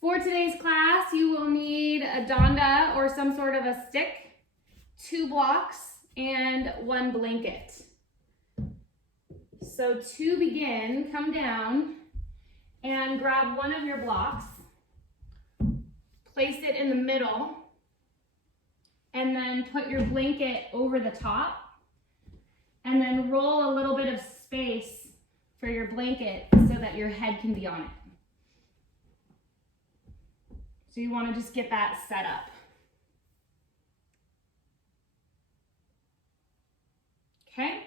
For today's class, you will need a Danda or some sort of a stick, 2 blocks, and 1 blanket. So to begin, come down and grab one of your blocks, place it in the middle, and then put your blanket over the top, and then roll a little bit of space for your blanket so that your head can be on it. So you want to just get that set up. Okay?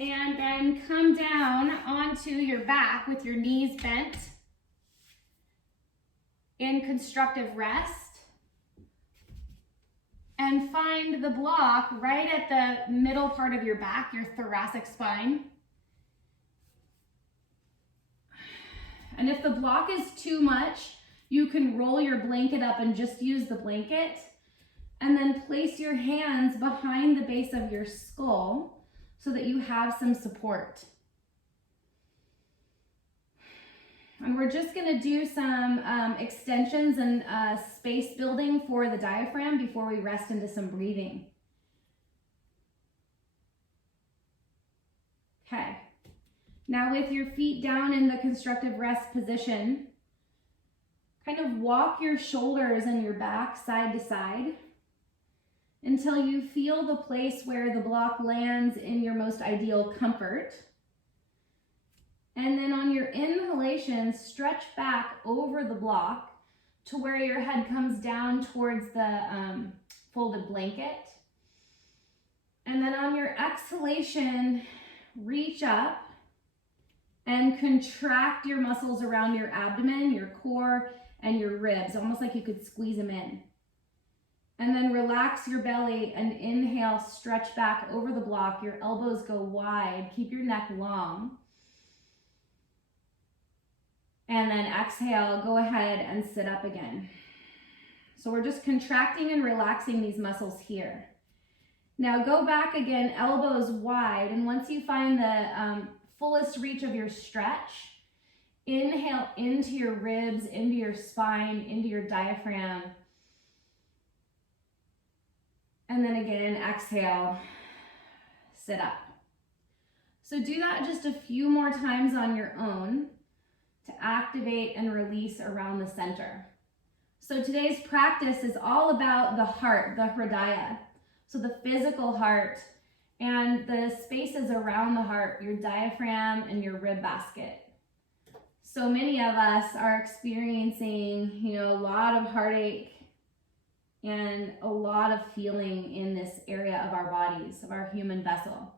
And then come down onto your back with your knees bent in constructive rest. And find the block right at the middle part of your back, your thoracic spine. And if the block is too much, you can roll your blanket up and just use the blanket. And then place your hands behind the base of your skull so that you have some support. And we're just gonna do some extensions and space building for the diaphragm before we rest into some breathing. Okay, now with your feet down in the constructive rest position, kind of walk your shoulders and your back side to side until you feel the place where the block lands in your most ideal comfort. And then on your inhalation, stretch back over the block to where your head comes down towards the folded blanket. And then on your exhalation, reach up and contract your muscles around your abdomen, your core, and your ribs, almost like you could squeeze them in. And then relax your belly and inhale, stretch back over the block. Your elbows go wide, keep your neck long. And then exhale, go ahead and sit up again. So we're just contracting and relaxing these muscles here. Now go back again, elbows wide. And once you find the fullest reach of your stretch, inhale into your ribs, into your spine, into your diaphragm. And then again, exhale, sit up. So do that just a few more times on your own to activate and release around the center. So today's practice is all about the heart, the hridaya. So the physical heart and the spaces around the heart, your diaphragm and your rib basket. So many of us are experiencing, a lot of heartache and a lot of feeling in this area of our bodies, of our human vessel.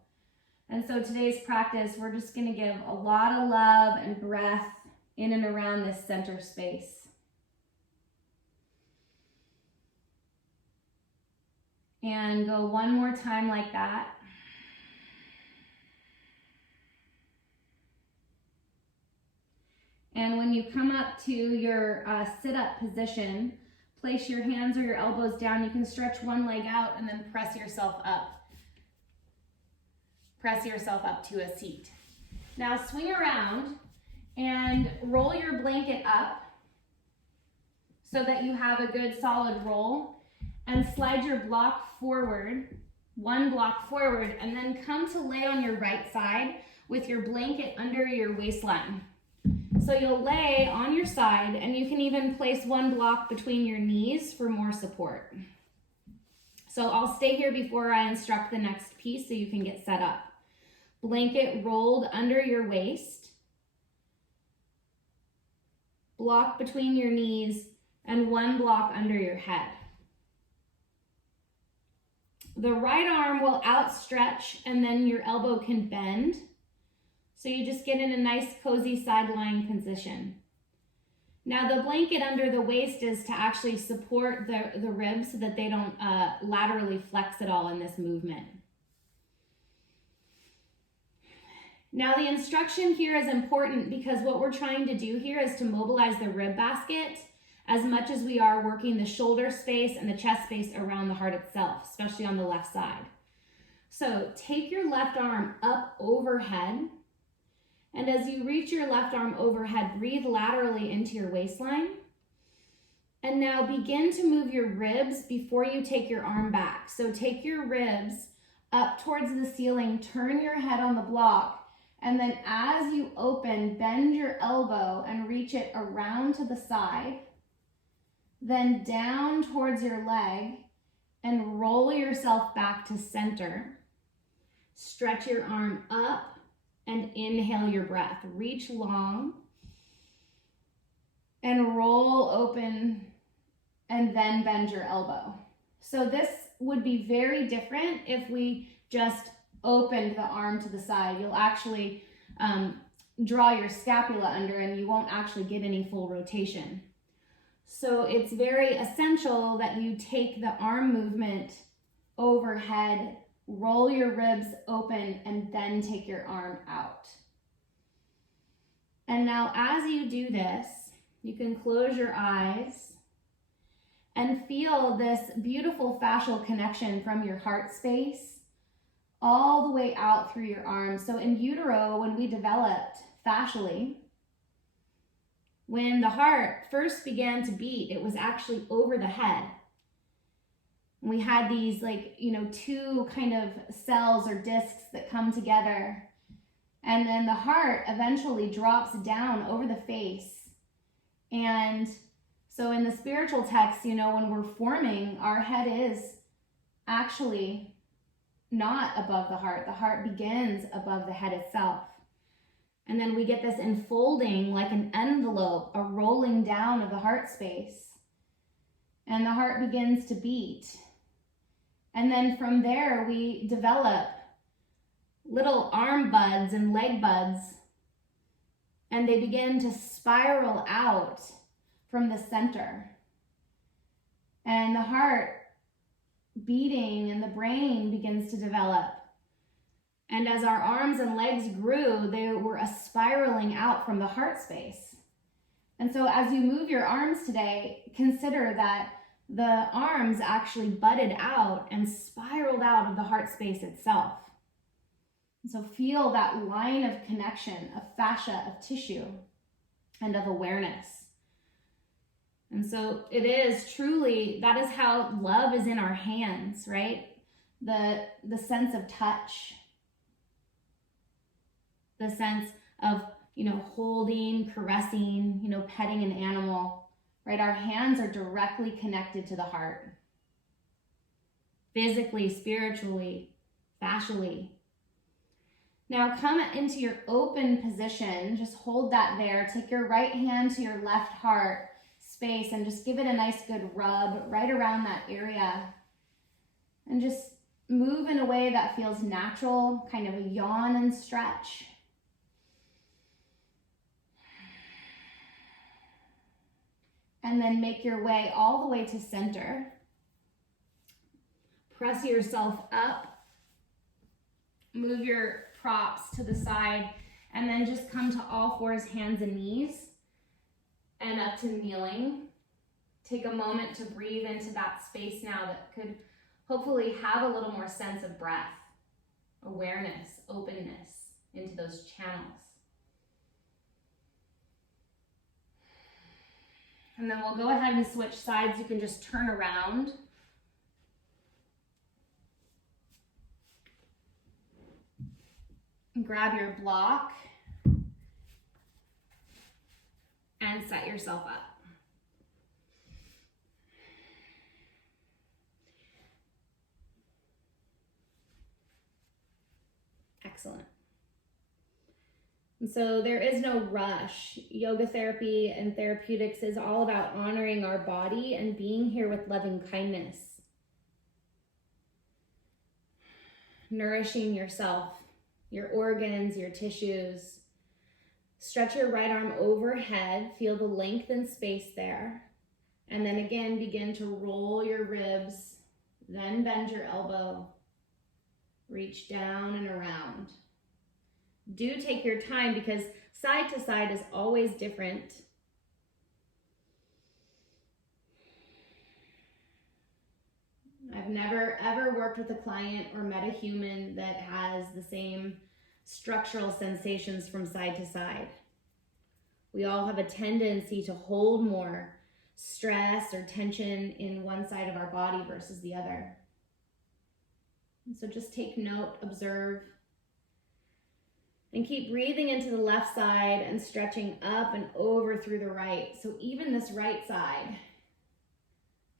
And so today's practice, we're just gonna give a lot of love and breath in and around this center space. And go one more time like that. And when you come up to your sit-up position, place your hands or your elbows down. You can stretch one leg out and then press yourself up. Press yourself up to a seat. Now swing around and roll your blanket up so that you have a good solid roll, and slide your block forward, one block forward, and then come to lay on your right side with your blanket under your waistline. So you'll lay on your side, and you can even place one block between your knees for more support. So I'll stay here before I instruct the next piece so you can get set up. Blanket rolled under your waist, block between your knees, and one block under your head. The right arm will outstretch, and then your elbow can bend. So you just get in a nice cozy side lying position. Now the blanket under the waist is to actually support the ribs so that they don't laterally flex at all in this movement. Now the instruction here is important because what we're trying to do here is to mobilize the rib basket as much as we are working the shoulder space and the chest space around the heart itself, especially on the left side. So take your left arm up overhead. And as you reach your left arm overhead, breathe laterally into your waistline And now begin to move your ribs before you take your arm back. So take your ribs up towards the ceiling, turn your head on the block, and then as you open, bend your elbow and reach it around to the side, then down towards your leg, and roll yourself back to center. Stretch your arm up and inhale your breath. Reach long and roll open and then bend your elbow. So this would be very different if we just opened the arm to the side. You'll actually draw your scapula under and you won't actually get any full rotation. So it's very essential that you take the arm movement overhead, roll your ribs open, and then take your arm out. And now as you do this, you can close your eyes and feel this beautiful fascial connection from your heart space all the way out through your arms. So in utero, when we developed fascially, when the heart first began to beat, it was actually over the head. We had these two kind of cells or discs that come together. And then the heart eventually drops down over the face. And so in the spiritual text, when we're forming, our head is actually not above the heart. The heart begins above the head itself. And then we get this enfolding like an envelope, a rolling down of the heart space. And the heart begins to beat. And then from there, we develop little arm buds and leg buds. And they begin to spiral out from the center. And the heart beating and the brain begins to develop. And as our arms and legs grew, they were spiraling out from the heart space. And so as you move your arms today, consider that the arms actually budded out and spiraled out of the heart space itself. And so feel that line of connection, of fascia, of tissue, and of awareness. And so it is truly, that is how love is in our hands, right? The sense of touch, the sense of, holding, caressing, petting an animal, right? Our hands are directly connected to the heart. Physically, spiritually, fascially. Now come into your open position. Just hold that there. Take your right hand to your left heart space and just give it a nice good rub right around that area. And just move in a way that feels natural, kind of a yawn and stretch. And then make your way all the way to center. Press yourself up. Move your props to the side. And then just come to all fours, hands and knees. And up to kneeling. Take a moment to breathe into that space now that could hopefully have a little more sense of breath, awareness, openness into those channels. And then we'll go ahead and switch sides. You can just turn around. Grab your block and set yourself up. Excellent. And so there is no rush. Yoga therapy and therapeutics is all about honoring our body and being here with loving kindness. Nourishing yourself, your organs, your tissues. Stretch your right arm overhead. Feel the length and space there. And then again, begin to roll your ribs. Then bend your elbow. Reach down and around. Do take your time because side to side is always different. I've never ever worked with a client or met a human that has the same structural sensations from side to side. We all have a tendency to hold more, stress or tension in one side of our body versus the other. And so just take note, observe, and keep breathing into the left side and stretching up and over through the right. So even this right side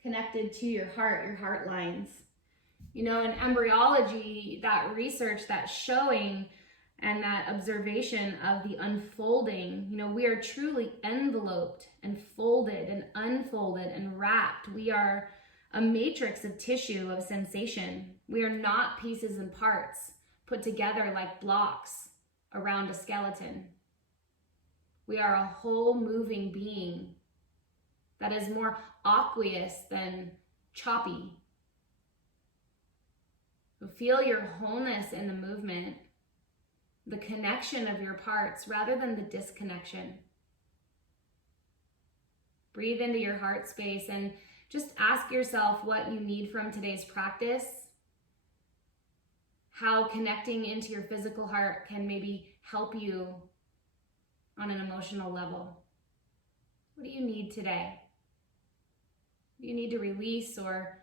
connected to your heart lines. You know, in embryology, that research that's showing and that observation of the unfolding, you know, we are truly enveloped and folded and unfolded and wrapped. We are a matrix of tissue, of sensation. We are not pieces and parts put together like blocks around a skeleton. We are a whole moving being that is more aqueous than choppy. So feel your wholeness in the movement, the connection of your parts rather than the disconnection. Breathe into your heart space and just ask yourself what you need from today's practice, how connecting into your physical heart can maybe help you on an emotional level. What do you need today? What do you need to release or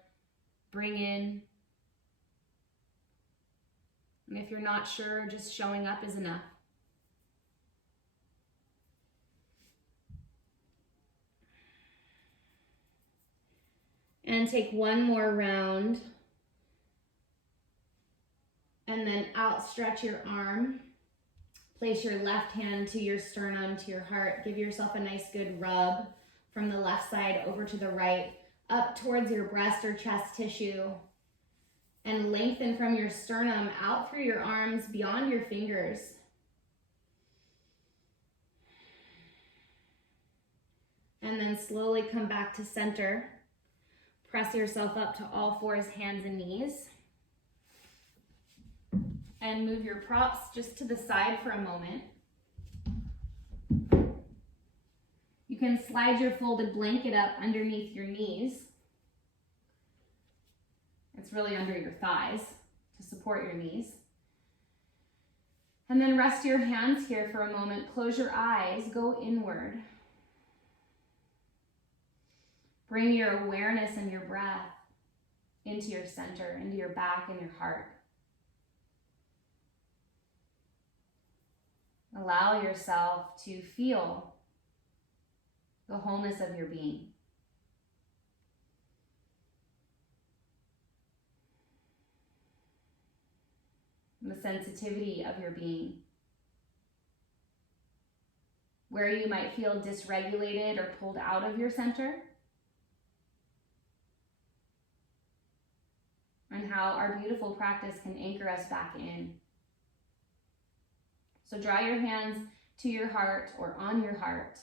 bring in? And if you're not sure, just showing up is enough. And take one more round. And then outstretch your arm. Place your left hand to your sternum, to your heart. Give yourself a nice good rub from the left side over to the right, up towards your breast or chest tissue. And lengthen from your sternum out through your arms beyond your fingers. And then slowly come back to center. Press yourself up to all fours, hands and knees. And move your props just to the side for a moment. You can slide your folded blanket up underneath your knees. It's really under your thighs to support your knees. And then rest your hands here for a moment. Close your eyes, go inward. Bring your awareness and your breath into your center, into your back and your heart. Allow yourself to feel the wholeness of your being. The sensitivity of your being. Where you might feel dysregulated or pulled out of your center. And how our beautiful practice can anchor us back in. So draw your hands to your heart or on your heart.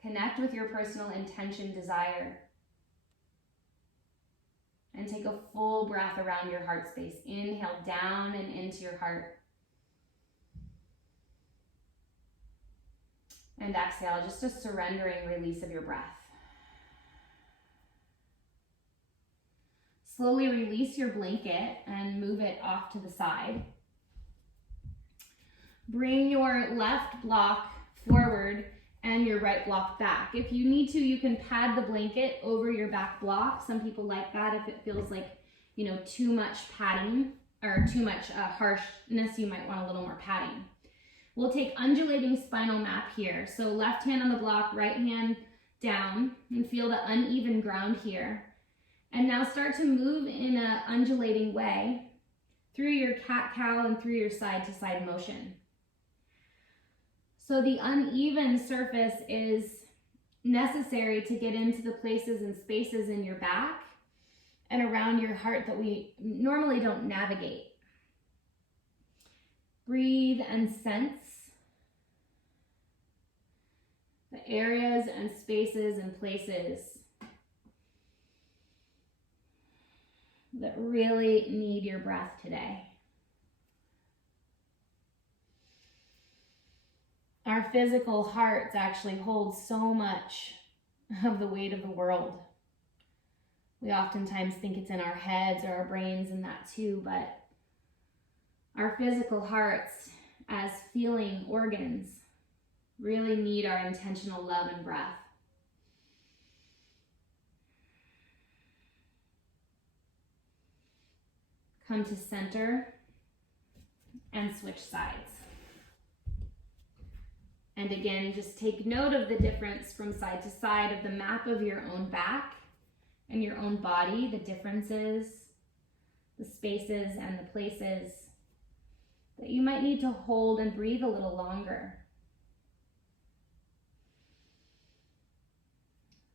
Connect with your personal intention, desire. And take a full breath around your heart space. Inhale down and into your heart. And exhale, just a surrendering release of your breath. Slowly release your blanket and move it off to the side. Bring your left block forward and your right block back. If you need to, you can pad the blanket over your back block. Some people like that if it feels like, you know, too much padding or too much harshness, you might want a little more padding. We'll take undulating spinal map here. So left hand on the block, right hand down, and feel the uneven ground here. And now start to move in an undulating way through your cat-cow and through your side-to-side motion. So the uneven surface is necessary to get into the places and spaces in your back and around your heart that we normally don't navigate. Breathe and sense the areas and spaces and places that really need your breath today. Our physical hearts actually hold so much of the weight of the world. We oftentimes think it's in our heads or our brains and that too, but our physical hearts as feeling organs really need our intentional love and breath. Come to center and switch sides. And again, just take note of the difference from side to side of the map of your own back and your own body, the differences, the spaces and the places that you might need to hold and breathe a little longer.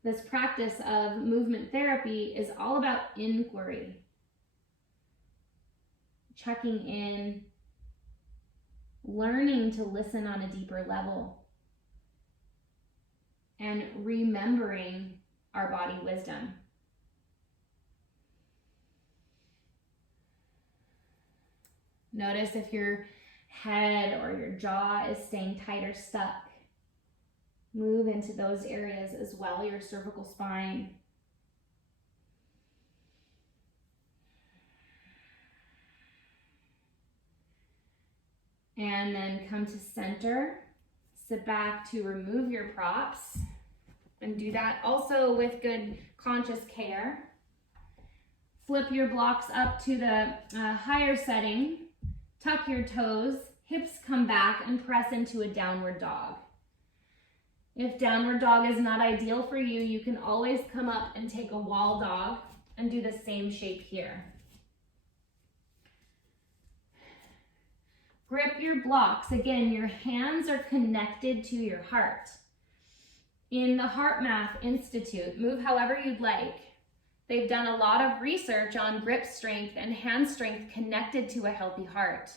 This practice of movement therapy is all about inquiry, checking in, learning to listen on a deeper level, and remembering our body wisdom. Notice if your head or your jaw is staying tight or stuck. Move into those areas as well, your cervical spine. And then come to center. Sit back to remove your props. And do that also with good conscious care. Flip your blocks up to the higher setting. Tuck your toes, hips come back, and press into a downward dog. If downward dog is not ideal for you, you can always come up and take a wall dog and do the same shape here. Grip your blocks. Again, your hands are connected to your heart. In the Heart Math Institute, move however you'd like. They've done a lot of research on grip strength and hand strength connected to a healthy heart.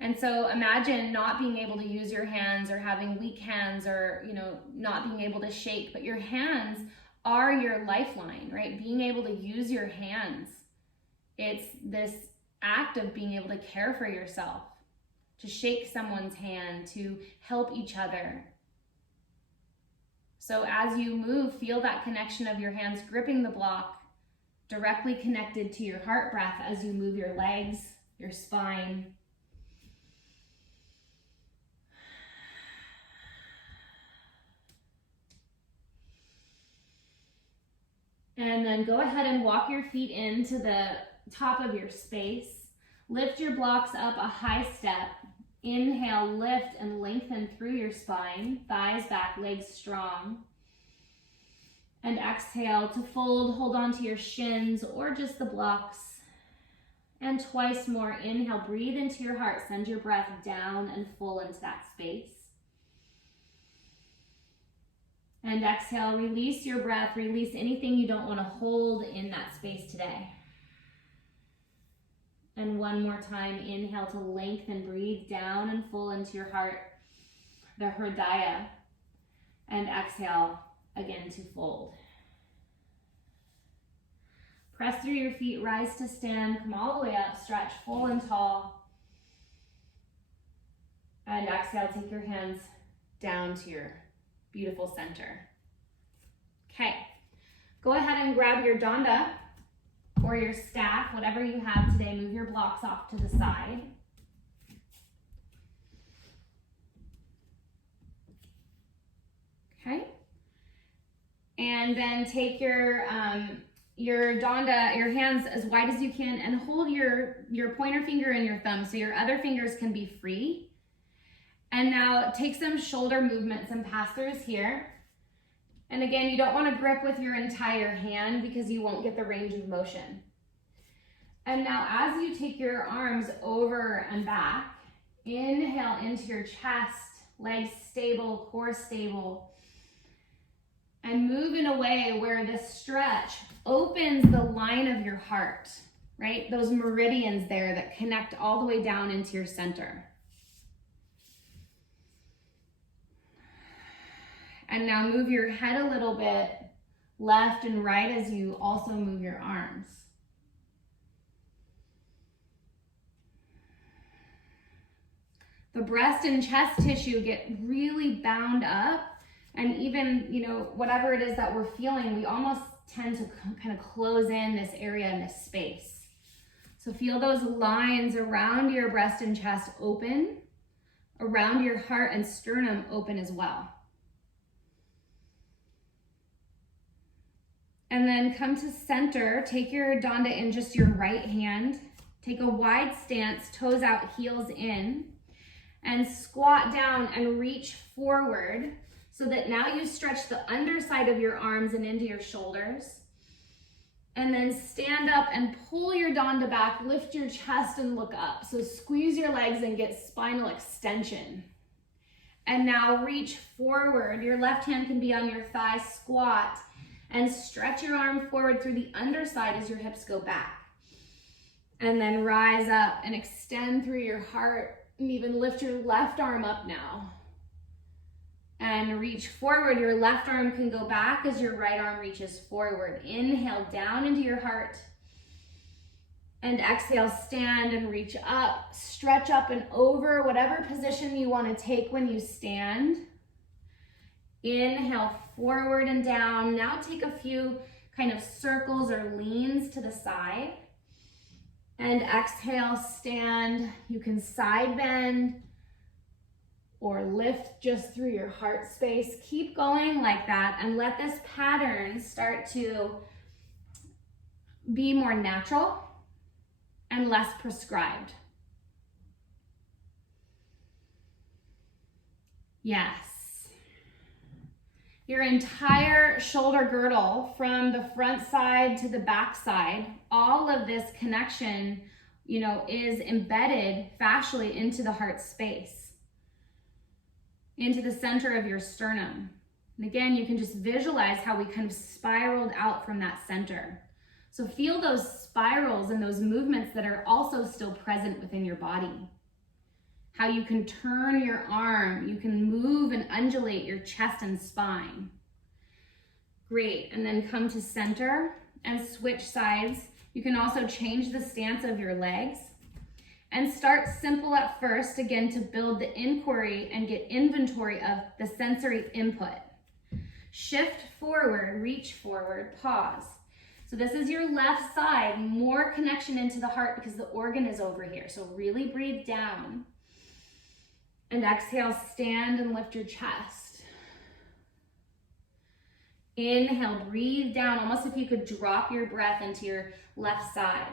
And so imagine not being able to use your hands or having weak hands or, not being able to shake, but your hands are your lifeline, right? Being able to use your hands. It's this act of being able to care for yourself, to shake someone's hand, to help each other. So as you move, feel that connection of your hands gripping the block, directly connected to your heart breath as you move your legs, your spine. And then go ahead and walk your feet into the top of your space. Lift your blocks up a high step. Inhale, lift and lengthen through your spine, thighs back, legs strong. And exhale to fold, hold on to your shins or just the blocks. And twice more, inhale, breathe into your heart, send your breath down and full into that space. And exhale, release your breath, release anything you don't want to hold in that space today. And one more time, inhale to lengthen, breathe down and full into your heart, the Hridaya. And exhale, again to fold. Press through your feet, rise to stand, come all the way up, stretch full and tall. And exhale, take your hands down to your beautiful center. Okay, go ahead and grab your Danda or your staff, whatever you have today. Move your blocks off to the side. Okay, and then take your Danda, your hands as wide as you can, and hold your pointer finger and your thumb so your other fingers can be free. And now take some shoulder movements and pass-throughs here. And again, you don't want to grip with your entire hand because you won't get the range of motion. And now as you take your arms over and back, inhale into your chest, legs stable, core stable, and move in a way where the stretch opens the line of your heart, right? Those meridians there that connect all the way down into your center. And now move your head a little bit left and right as you also move your arms. The breast and chest tissue get really bound up, and even, whatever it is that we're feeling, we almost tend to kind of close in this area and this space. So feel those lines around your breast and chest open, around your heart and sternum open as well. And then come to center, take your Danda in just your right hand, Take a wide stance, toes out, heels in, and squat down and reach forward so that now you stretch the underside of your arms and into your shoulders. And then stand up and pull your Danda back, lift your chest and look up. So squeeze your legs and get spinal extension. And now reach forward. Your left hand can be on your thigh, squat, and stretch your arm forward through the underside as your hips go back. And then rise up and extend through your heart and even lift your left arm up now. And reach forward. Your left arm can go back as your right arm reaches forward. Inhale down into your heart. And exhale, stand and reach up. Stretch up and over, whatever position you want to take when you stand. Inhale, forward and down. Now take a few kind of circles or leans to the side. And exhale, stand. You can side bend or lift just through your heart space. Keep going like that and let this pattern start to be more natural and less prescribed. Yes. Your entire shoulder girdle from the front side to the back side, all of this connection, is embedded fascially into the heart space, into the center of your sternum. And again, you can just visualize how we kind of spiraled out from that center. So feel those spirals and those movements that are also still present within your body. How you can turn your arm, you can move and undulate your chest and spine. Great, and then come to center and switch sides. You can also change the stance of your legs. And start simple at first, again, to build the inquiry and get inventory of the sensory input. Shift forward, reach forward, pause. So this is your left side, more connection into the heart because the organ is over here. So really breathe down. And exhale, stand and lift your chest. Inhale, breathe down, almost if you could drop your breath into your left side.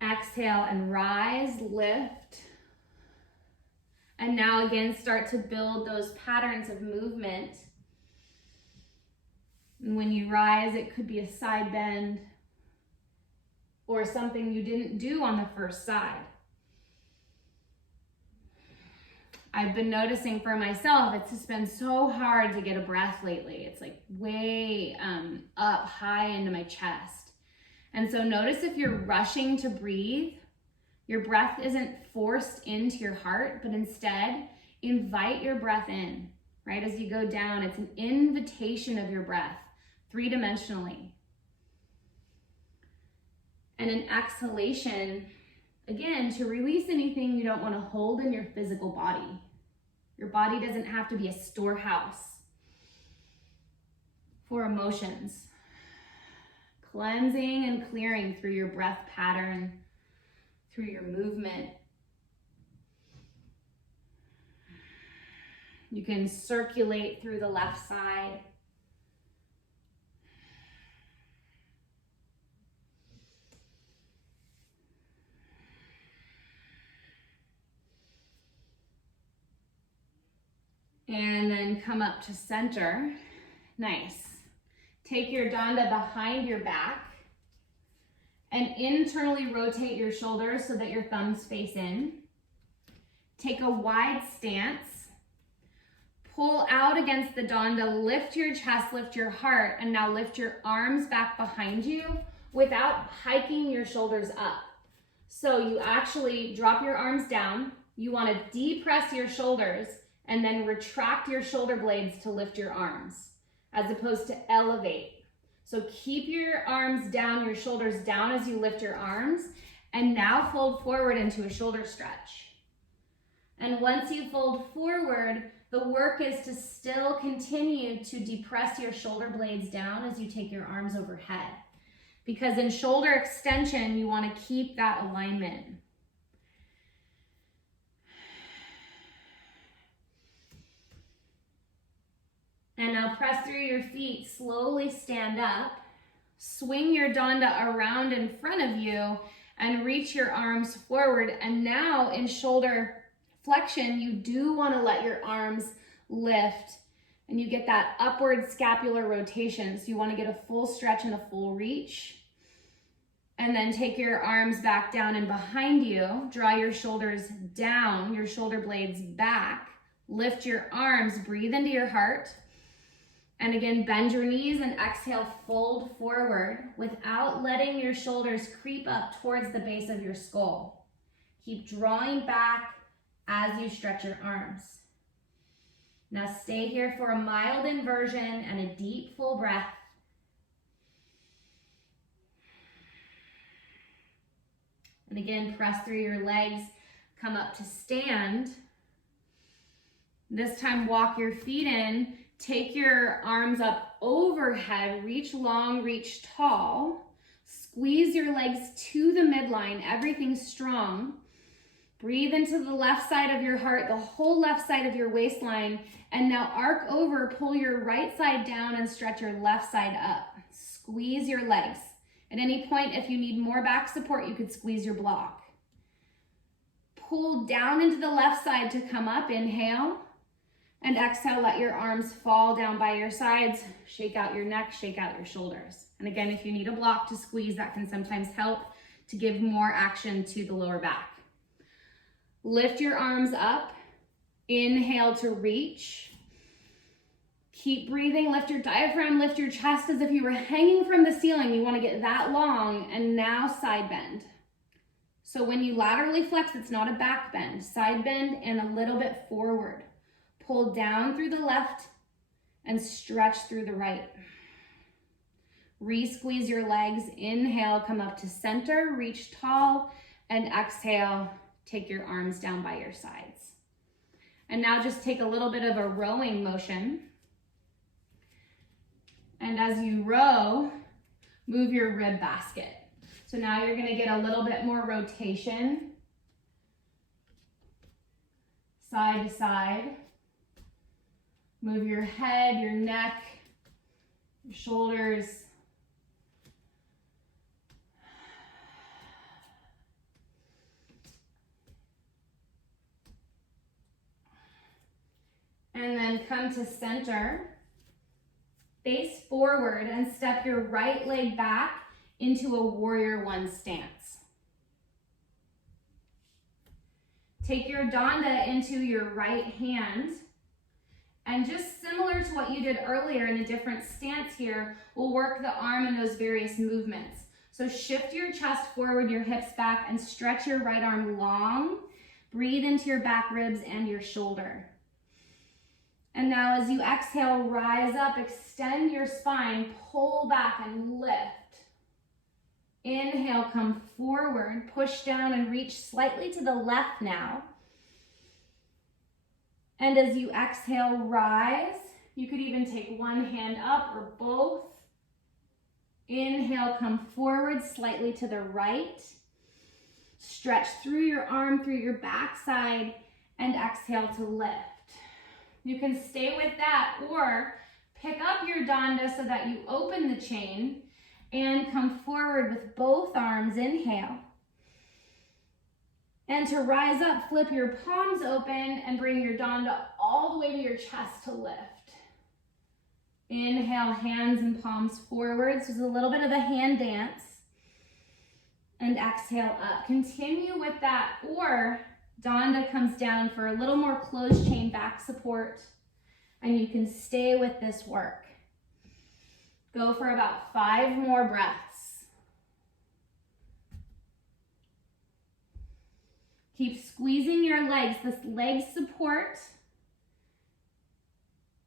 Exhale and rise, lift. And now again, start to build those patterns of movement. And when you rise, it could be a side bend or something you didn't do on the first side. I've been noticing for myself, it's just been so hard to get a breath lately. It's like way up high into my chest. And so notice if you're rushing to breathe, your breath isn't forced into your heart, but instead invite your breath in, right? As you go down, it's an invitation of your breath, three-dimensionally. And an exhalation, again, to release anything you don't want to hold in your physical body. Your body doesn't have to be a storehouse for emotions. Cleansing and clearing through your breath pattern, through your movement. You can circulate through the left side. And then come up to center. Nice. Take your Danda behind your back and internally rotate your shoulders so that your thumbs face in. Take a wide stance. Pull out against the Danda, lift your chest, lift your heart, and now lift your arms back behind you without hiking your shoulders up. So you actually drop your arms down. You want to depress your shoulders and then retract your shoulder blades to lift your arms, as opposed to elevate. So keep your arms down, your shoulders down as you lift your arms, and now fold forward into a shoulder stretch. And once you fold forward, the work is to still continue to depress your shoulder blades down as you take your arms overhead. Because in shoulder extension, you want to keep that alignment. And now press through your feet, slowly stand up. Swing your Danda around in front of you and reach your arms forward. And now in shoulder flexion, you do want to let your arms lift and you get that upward scapular rotation. So you want to get a full stretch and a full reach. And then take your arms back down and behind you. Draw your shoulders down, your shoulder blades back. Lift your arms, breathe into your heart. And again, bend your knees and exhale, fold forward without letting your shoulders creep up towards the base of your skull. Keep drawing back as you stretch your arms. Now stay here for a mild inversion and a deep full breath. And again, press through your legs, come up to stand. This time, walk your feet in. Take your arms up overhead, reach long, reach tall. Squeeze your legs to the midline, everything strong. Breathe into the left side of your heart, the whole left side of your waistline. And now arc over, pull your right side down and stretch your left side up. Squeeze your legs. At any point, if you need more back support, you could squeeze your block. Pull down into the left side to come up, inhale. And exhale, let your arms fall down by your sides. Shake out your neck, shake out your shoulders. And again, if you need a block to squeeze, that can sometimes help to give more action to the lower back. Lift your arms up. Inhale to reach. Keep breathing, lift your diaphragm, lift your chest as if you were hanging from the ceiling. You want to get that long, and now side bend. So when you laterally flex, it's not a back bend. Side bend and a little bit forward. Pull down through the left and stretch through the right. Re-squeeze your legs. Inhale, come up to center, reach tall, and exhale, take your arms down by your sides. And now just take a little bit of a rowing motion. And as you row, move your rib basket. So now you're going to get a little bit more rotation, side to side. Move your head, your neck, your shoulders. And then come to center. Face forward and step your right leg back into a warrior one stance. Take your Danda into your right hand. And just similar to what you did earlier in a different stance here, we'll work the arm in those various movements. So shift your chest forward, your hips back, and stretch your right arm long. Breathe into your back ribs and your shoulder. And now as you exhale, rise up, extend your spine, pull back and lift. Inhale, come forward, push down and reach slightly to the left now. And as you exhale, rise. You could even take one hand up or both. Inhale, come forward slightly to the right. Stretch through your arm, through your backside, and exhale to lift. You can stay with that or pick up your Danda so that you open the chain and come forward with both arms. Inhale. And to rise up, flip your palms open and bring your Danda all the way to your chest to lift. Inhale, hands and palms forward. So it's a little bit of a hand dance. And exhale up. Continue with that, or Danda comes down for a little more closed chain back support. And you can stay with this work. Go for about 5 more breaths. Keep squeezing your legs, this leg support,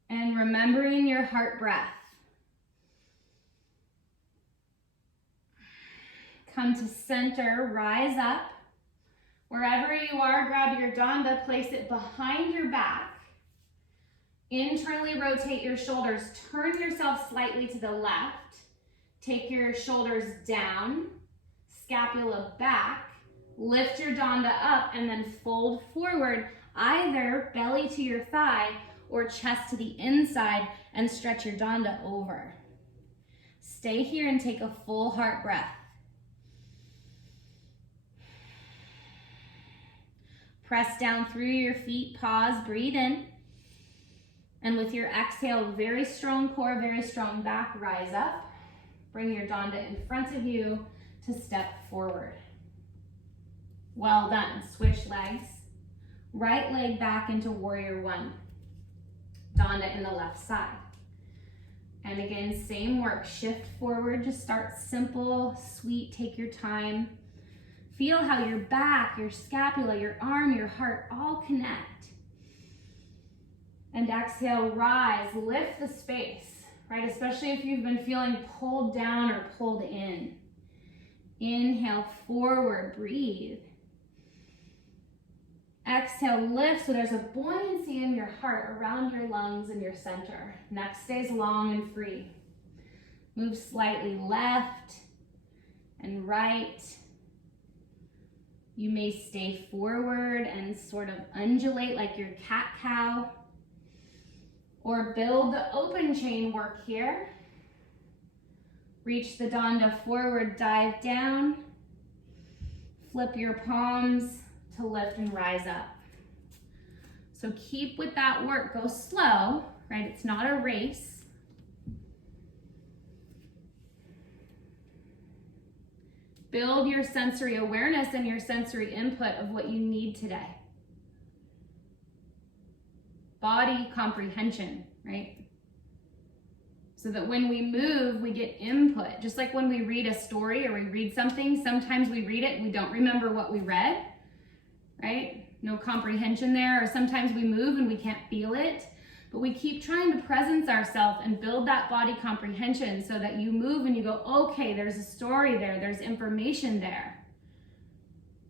and remembering your heart breath. Come to center, rise up. Wherever you are, grab your Danda, place it behind your back. Internally rotate your shoulders, turn yourself slightly to the left. Take your shoulders down, scapula back. Lift your Danda up and then fold forward, either belly to your thigh or chest to the inside, and stretch your Danda over. Stay here and take a full heart breath. Press down through your feet, pause, breathe in. And with your exhale, very strong core, very strong back, rise up. Bring your Danda in front of you to step forward. Well done. Switch legs. Right leg back into warrior one. Danda in the left side. And again, same work. Shift forward. Just start simple, sweet, take your time. Feel how your back, your scapula, your arm, your heart all connect. And exhale, rise, lift the space, right? Especially if you've been feeling pulled down or pulled in. Inhale, forward, breathe. Exhale, lift, so there's a buoyancy in your heart around your lungs and your center. Neck stays long and free. Move slightly left and right. You may stay forward and sort of undulate like your cat-cow. Or build the open chain work here. Reach the Danda forward, dive down. Flip your palms to lift and rise up. So keep with that work, go slow, right? It's not a race. Build your sensory awareness and your sensory input of what you need today. Body comprehension, right? So that when we move, we get input. Just like when we read a story or we read something, sometimes we read it and we don't remember what we read, right? No comprehension there. Or sometimes we move and we can't feel it. But we keep trying to presence ourselves and build that body comprehension so that you move and you go, okay, there's a story there, there's information there.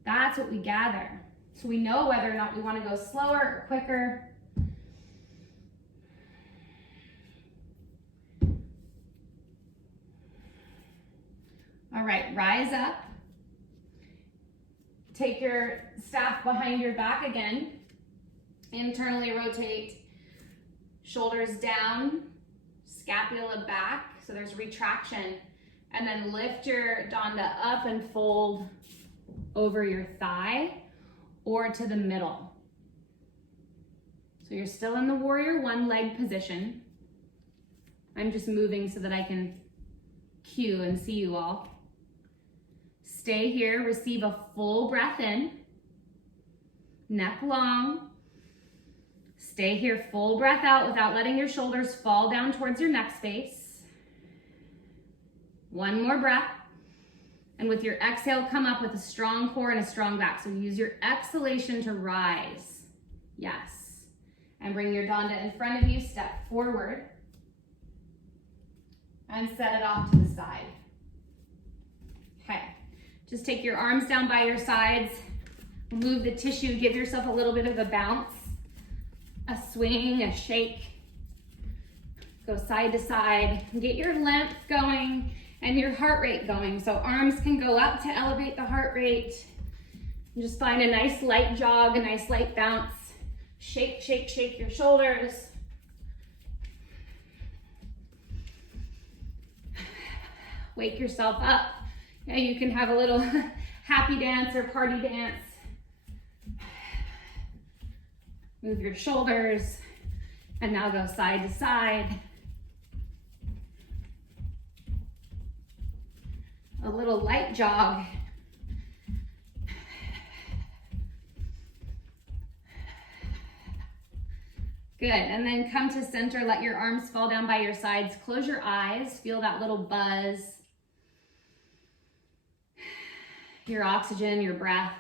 That's what we gather. So we know whether or not we want to go slower or quicker. All right, rise up. Take your staff behind your back again. Internally rotate, shoulders down, scapula back, so there's retraction. And then lift your Danda up and fold over your thigh or to the middle. So you're still in the warrior one leg position. I'm just moving so that I can cue and see you all. Stay here, receive a full breath in, neck long. Stay here, full breath out without letting your shoulders fall down towards your neck space. One more breath. And with your exhale, come up with a strong core and a strong back. So use your exhalation to rise. Yes. And bring your Danda in front of you, step forward. And set it off to the side. Okay. Just take your arms down by your sides, move the tissue, give yourself a little bit of a bounce, a swing, a shake. Go side to side, get your length going and your heart rate going. So arms can go up to elevate the heart rate. And just find a nice light jog, a nice light bounce. Shake, shake, shake your shoulders. Wake yourself up. Yeah, you can have a little happy dance or party dance. Move your shoulders and now go side to side. A little light jog. Good, and then come to center, let your arms fall down by your sides. Close your eyes, feel that little buzz. Your oxygen, your breath.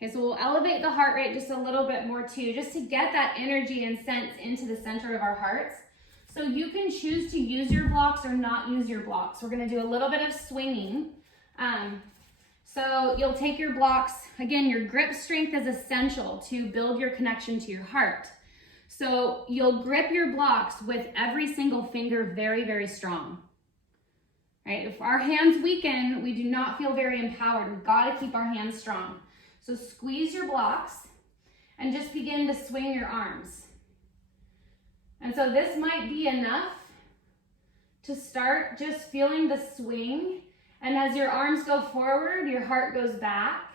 Okay, so we'll elevate the heart rate just a little bit more too, just to get that energy and sense into the center of our hearts. So you can choose to use your blocks or not use your blocks. We're gonna do a little bit of swinging. So you'll take your blocks, again, your grip strength is essential to build your connection to your heart. So you'll grip your blocks with every single finger very, very strong. Right? If our hands weaken, we do not feel very empowered. We've got to keep our hands strong. So squeeze your blocks and just begin to swing your arms. And so this might be enough to start just feeling the swing. And as your arms go forward, your heart goes back.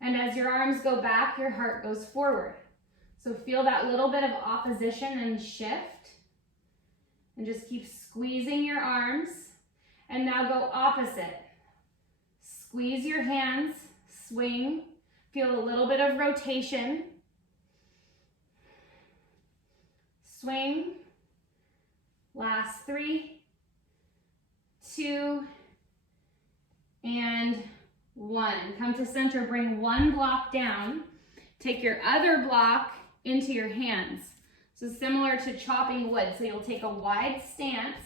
And as your arms go back, your heart goes forward. So feel that little bit of opposition and shift. And just keep squeezing your arms. And now go opposite. Squeeze your hands, swing. Feel a little bit of rotation. Swing. Last 3, 2, and 1. Come to center, bring one block down. Take your other block into your hands. So similar to chopping wood. So you'll take a wide stance.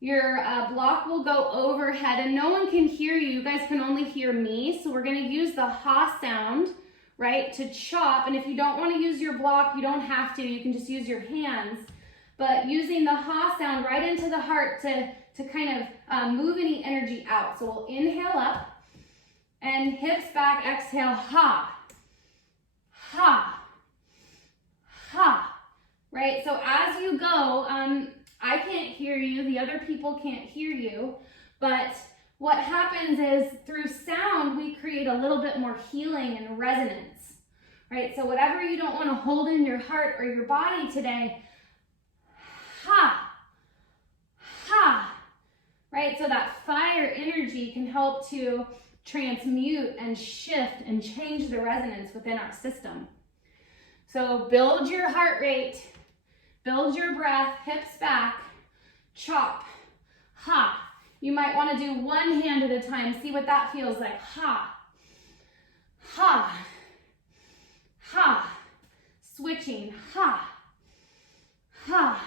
Your block will go overhead and no one can hear you. You guys can only hear me. So we're going to use the ha sound, right, to chop. And if you don't want to use your block, you don't have to. You can just use your hands. But using the ha sound right into the heart to kind of move any energy out. So we'll inhale up and hips back, exhale, ha, ha, ha, right? So as you go, I can't hear you, the other people can't hear you, but what happens is through sound, we create a little bit more healing and resonance, right? So whatever you don't want to hold in your heart or your body today, ha, ha, right? So that fire energy can help to transmute and shift and change the resonance within our system. So build your heart rate, build your breath, hips back, chop, ha. You might want to do one hand at a time. See what that feels like. Ha, ha, ha. Switching, ha, ha,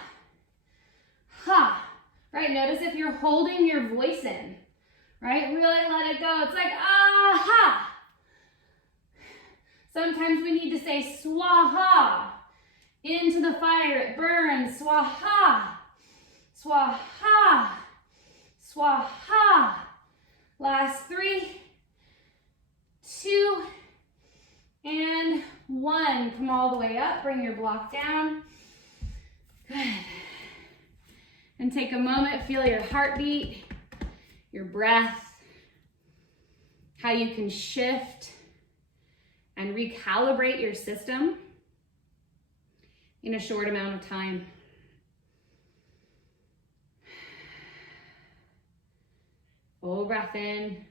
ha. Right, notice if you're holding your voice in, right? Really let it go. It's like, ah, ha. Sometimes we need to say swaha. Into the fire, it burns. Swaha, swaha, swaha. Last 3, 2, and 1. Come all the way up, bring your block down. Good. And take a moment, feel your heartbeat, your breath, how you can shift and recalibrate your system in a short amount of time. Full breath in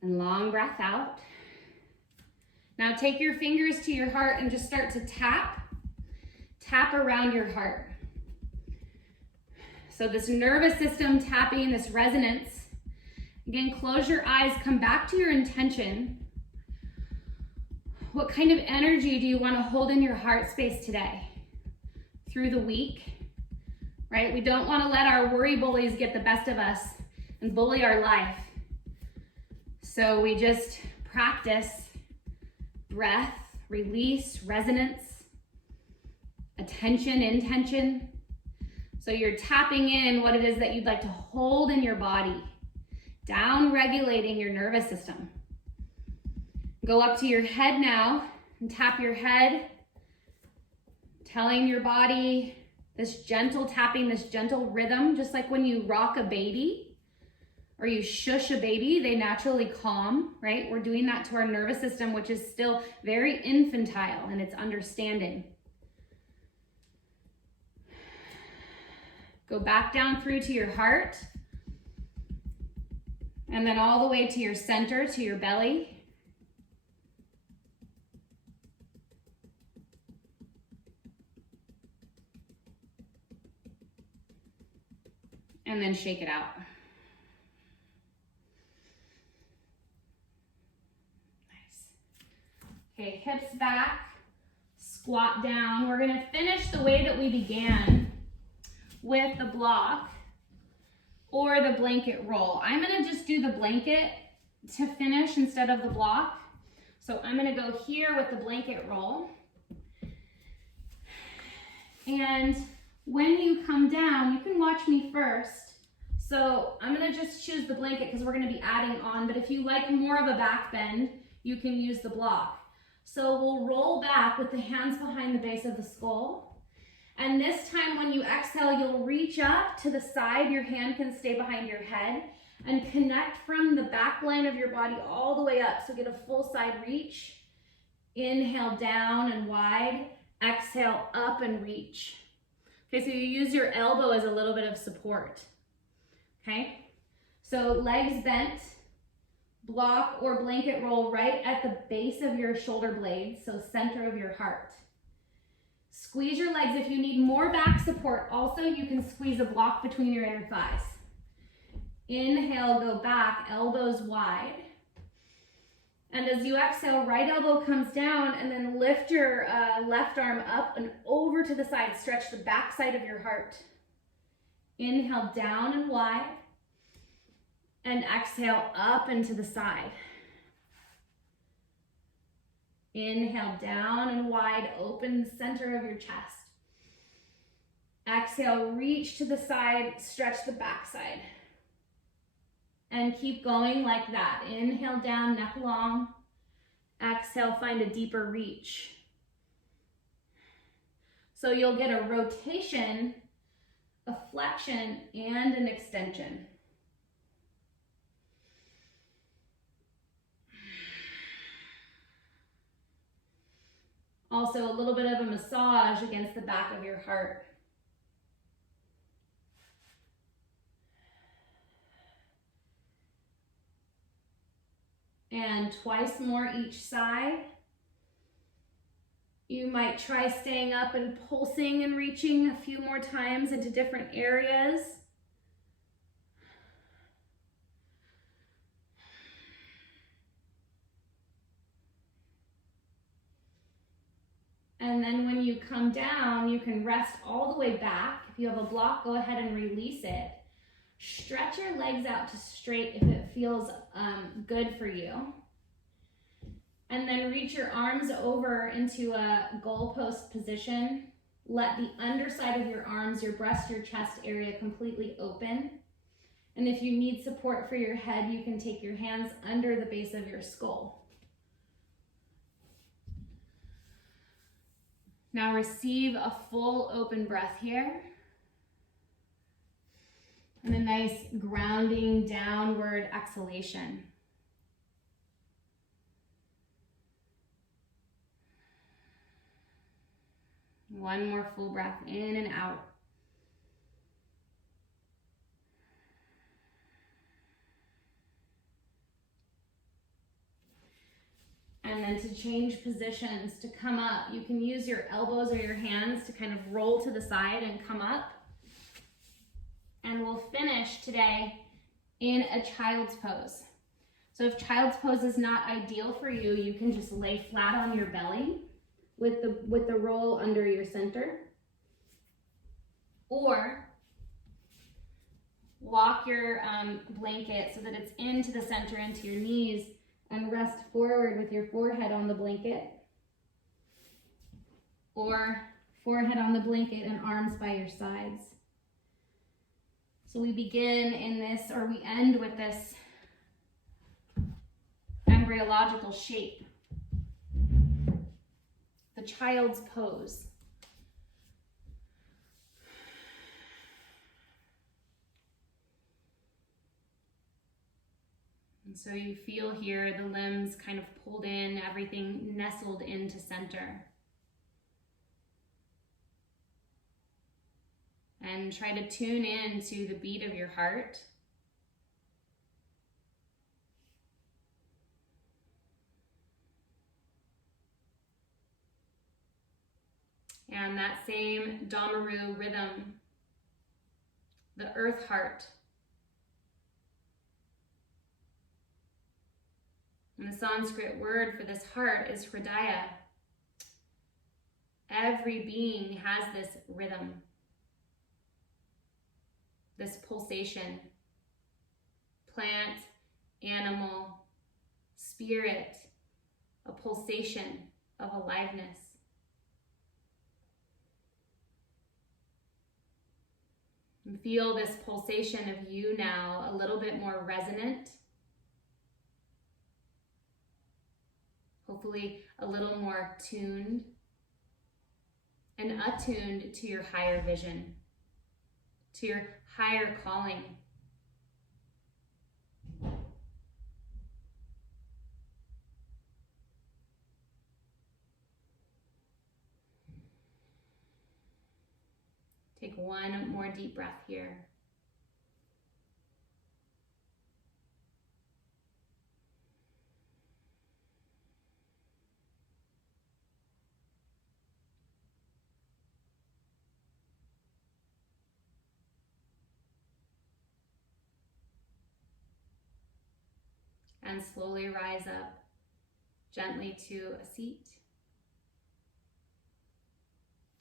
and long breath out. Now take your fingers to your heart and just start to tap around your heart. So this nervous system tapping, this resonance. Again, close your eyes, come back to your intention. What kind of energy do you want to hold in your heart space today? Through the week, right? We don't want to let our worry bullies get the best of us and bully our life. So we just practice breath, release, resonance, attention, intention. So you're tapping in what it is that you'd like to hold in your body, down regulating your nervous system. Go up to your head now and tap your head, telling your body this gentle tapping, this gentle rhythm, just like when you rock a baby or you shush a baby, they naturally calm, right? We're doing that to our nervous system, which is still very infantile in its understanding. Go back down through to your heart and then all the way to your center, to your belly. And then shake it out. Nice. Okay, hips back, squat down. We're gonna finish the way that we began with the block or the blanket roll. I'm gonna just do the blanket to finish instead of the block. So I'm gonna go here with the blanket roll. And when you come down, you can watch me first. So I'm gonna just choose the blanket because we're gonna be adding on, but if you like more of a back bend, you can use the block. So we'll roll back with the hands behind the base of the skull. And this time when you exhale, you'll reach up to the side. Your hand can stay behind your head and connect from the back line of your body all the way up. So get a full side reach. Inhale down and wide. Exhale up and reach. Okay, so you use your elbow as a little bit of support. Okay, so legs bent, block or blanket roll right at the base of your shoulder blades, so center of your heart. Squeeze your legs. If you need more back support, also you can squeeze a block between your inner thighs. Inhale, go back, elbows wide. And as you exhale, right elbow comes down and then lift your left arm up and over to the side. Stretch the back side of your heart. Inhale down and wide. And exhale up and to the side. Inhale down and wide, open the center of your chest. Exhale, reach to the side, stretch the back side. And keep going like that. Inhale down, neck long. Exhale, find a deeper reach. So you'll get a rotation, a flexion, and an extension. Also, a little bit of a massage against the back of your heart. And twice more each side. You might try staying up and pulsing and reaching a few more times into different areas. And then when you come down, you can rest all the way back. If you have a block, go ahead and release it. Stretch your legs out to straight if it feels good for you. And then reach your arms over into a goalpost position. Let the underside of your arms, your breast, your chest area completely open. And if you need support for your head, you can take your hands under the base of your skull. Now receive a full open breath here. And a nice grounding downward exhalation. One more full breath in and out. And then to change positions, to come up, you can use your elbows or your hands to kind of roll to the side and come up. And we'll finish today in a child's pose. So if child's pose is not ideal for you, you can just lay flat on your belly with the roll under your center. Or walk your blanket so that it's into the center, into your knees, and rest forward with your forehead on the blanket. Or forehead on the blanket and arms by your sides. So we begin in this, or we end with this embryological shape. The child's pose. And so you feel here the limbs kind of pulled in, everything nestled into center. And try to tune in to the beat of your heart. And that same Damaru rhythm, the earth heart. And the Sanskrit word for this heart is Hridaya. Every being has this rhythm, this pulsation. Plant, animal, spirit, a pulsation of aliveness. And feel this pulsation of you now a little bit more resonant. hopefully a little more tuned and attuned to your higher vision, to your higher calling. Take one more deep breath here. And slowly rise up gently to a seat.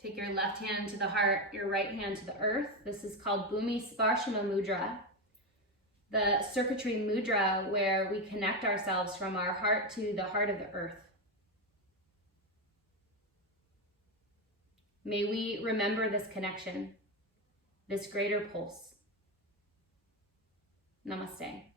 Take your left hand to the heart, your right hand to the earth. This is called Bhumi Sparshama Mudra, the circuitry mudra where we connect ourselves from our heart to the heart of the earth. May we remember this connection, this greater pulse. Namaste.